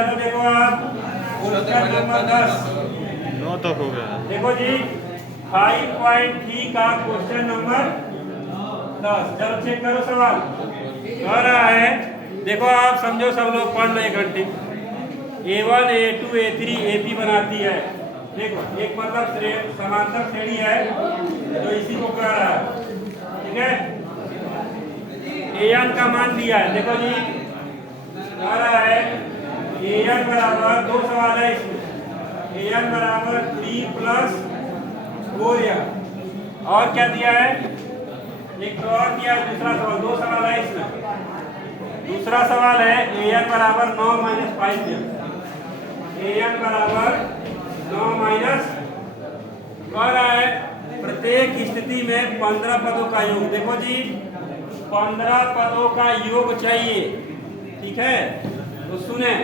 चलो देखो आप क्वेश्चन नंबर 10 9 तक हो गया। देखो जी 5.3 का क्वेश्चन नंबर 10। चलो चेक करो सवाल। कह रहा है देखो आप समझो, सब लोग पढ़ लो एक घंटे। A1 A2 A3 AP बनाती है। देखो एक मतलब समांतर श्रेणी है जो इसी को कह रहा है, ठीक है। an का मान दिया है, देखो जी कह रहा है an बराबर, दो सवाल है इसमें, an बराबर 3 + 4m। और क्या दिया है, एक तो और दिया है दूसरा सवाल, दो सवाल है इसमें। दूसरा सवाल है an बराबर 9 - 5m। an बराबर 9 - कह रहा है प्रत्येक स्थिति में 15 पदों का योग। देखो जी 15 पदों का योग चाहिए, ठीक है। तो सुने,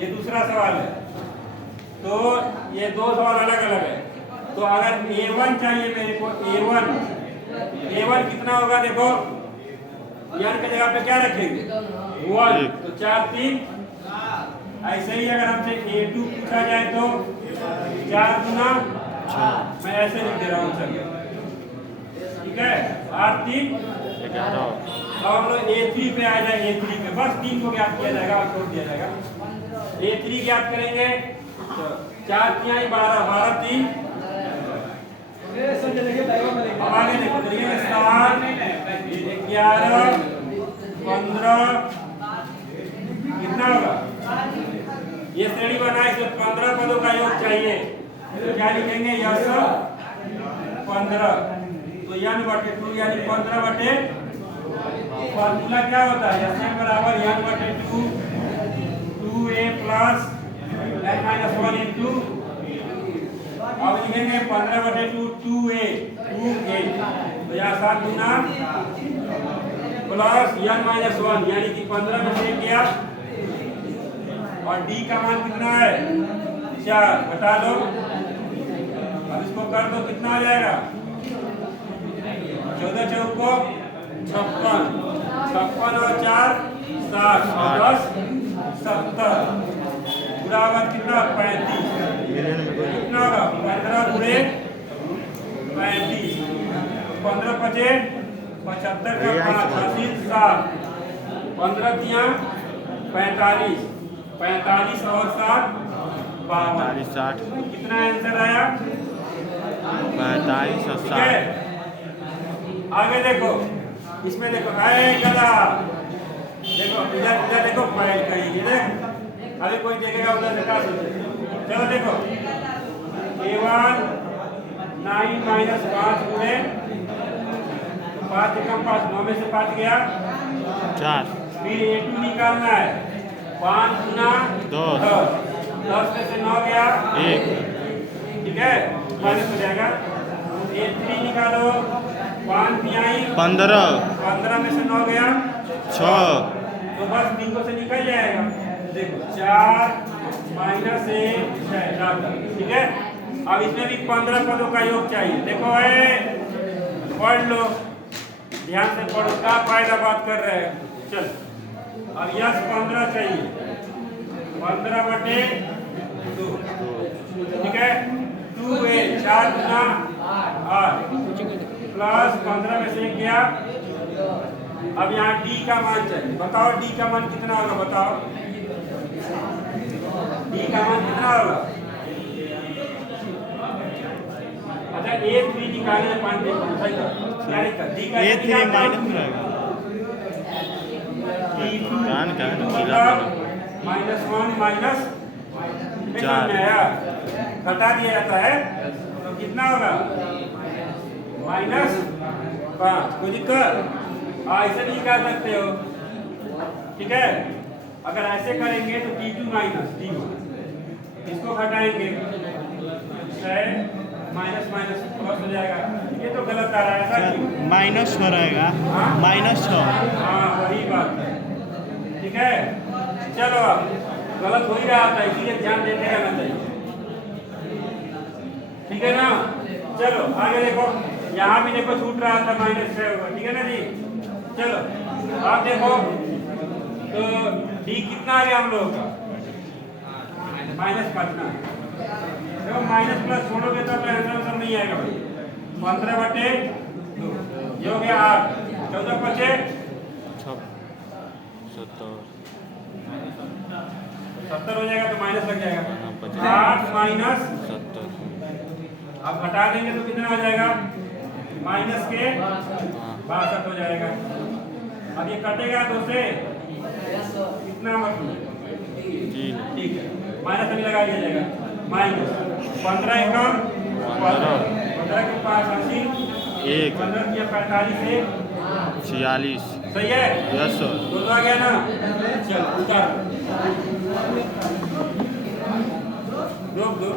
ये दूसरा सवाल है, तो ये दो सवाल अलग अलग है। तो अगर A1 चाहिए मेरे को, A1 कितना होगा, देखो यान की जगह पे क्या रखेंगे 1, तो 4 3। ऐसे ही अगर हमसे A2 पूछा जाए तो 4 गुना, मैं ऐसे लिख दे रहा हूँ सर, ठीक है, 8 3 11। अब हम लोग A3 पे आ जाए, A3 पे बस 3 को ज्ञात किया जाएगा और छोड़ दिया जाएगा। A3 ज्ञात करेंगे तो 4 3 12, 12 3। अब आगे देखो, देखिए 7 11 15 कितना होगा, ये श्रेणी बनाए तो 15 पदों का योग चाहिए। तो क्या लिखेंगे, यस 15, तो n/2 यानी 15/, फॉर्मूला क्या होता है, Sn बराबर n/2 2a + n - 1 इंटू, अब लिखेंगे 15/2 2a, तो यहाँ 7 गुना प्लस n - 1 यानी कि 15 में से गया। और d का मान कितना है 4, घटा दो, अब इसको कर दो, कितना आ जाएगा 14 चौको 56, 56 और 4 60 और 10 70, पूरा होगा कितना 35, कितना होगा 15 गुणे 35, 15 × 5 75 का 5 7, 15 तिया 45, 45 और 7 52, 60, कितना आंसर आया 45 और 60। आगे देखो, इसमें देखो आए गला, देखो इधर देखो फाइल कहीं देख, अभी कोई देखेगा उधर से क्या सोचे। चलो देखो A1 9 - 5 गुणे 5 एकम 5, 9 में से 5 गया 4, फिर A2 निकालना है, 5 गुना 10, 10 में से 9 गया 1, ठीक है, माइनस हो जाएगा। A3 निकालो, 5 तिहाई 15, 15 में से 9 गया 6, तो बस 3 से निकल जाएगा। देखो 4 - 1 6, ठीक है। अब इसमें भी 15 पदों का योग चाहिए। देखो पढ़ लो, ध्यान से पढ़ो, क्या फायदा बात कर रहे हैं। चल अब यस 15 चाहिए, 15/2, ठीक है, 2a 4 गुना 8 प्लस 15 में से 1 गया। अब यहाँ d का मान चाहिए, बताओ d का मान कितना होगा, बताओ d का मान कितना होगा। अच्छा A3 निकालने 5 क्या लिखा, d का A3 माइनस में रहेगा। जान क्या है ना, -1 - 4, घटा दिया जाता है तो कितना होगा -5। कोई दिक्कत, ऐसे भी निकाल सकते हो, ठीक है। अगर ऐसे करेंगे तो D2 - D1, इसको घटाएंगे माइनस प्लस हो जाएगा। ये तो गलत आ रहा है, ऐसा क्यों, माइनस हो रहेगा, -6। हाँ वही बात है, ठीक है। चलो अब गलत हो ही रहा था, इसीलिए ध्यान देते रहना चाहिए, ठीक है ना। चलो आगे देखो, यहाँ भी देखो छूट रहा था -6 होगा, ठीक है ना जी। चलो आप देखो तो D कितना आ गया हम लोग का -5 ना, देखो माइनस प्लस छोड़ोगे तो अपना आंसर नहीं आएगा भाई। 15/2 ये हो गया 8, 14 बचे 70 हो जाएगा तो माइनस लग जाएगा। 8 माइनस 70 अब हटा देंगे तो कितना आ जाएगा, माइनस के 62 हो जाएगा। अब ये कटेगा तो से कितना मतलब ठीक है, माइनस अभी लगा दिया जाएगा। माइनस 15 एकम 15 के 5 80, 15 किया 45 से 46 सही है। Yes sir. दो तो आ गया ना, चल उतार रोक दो।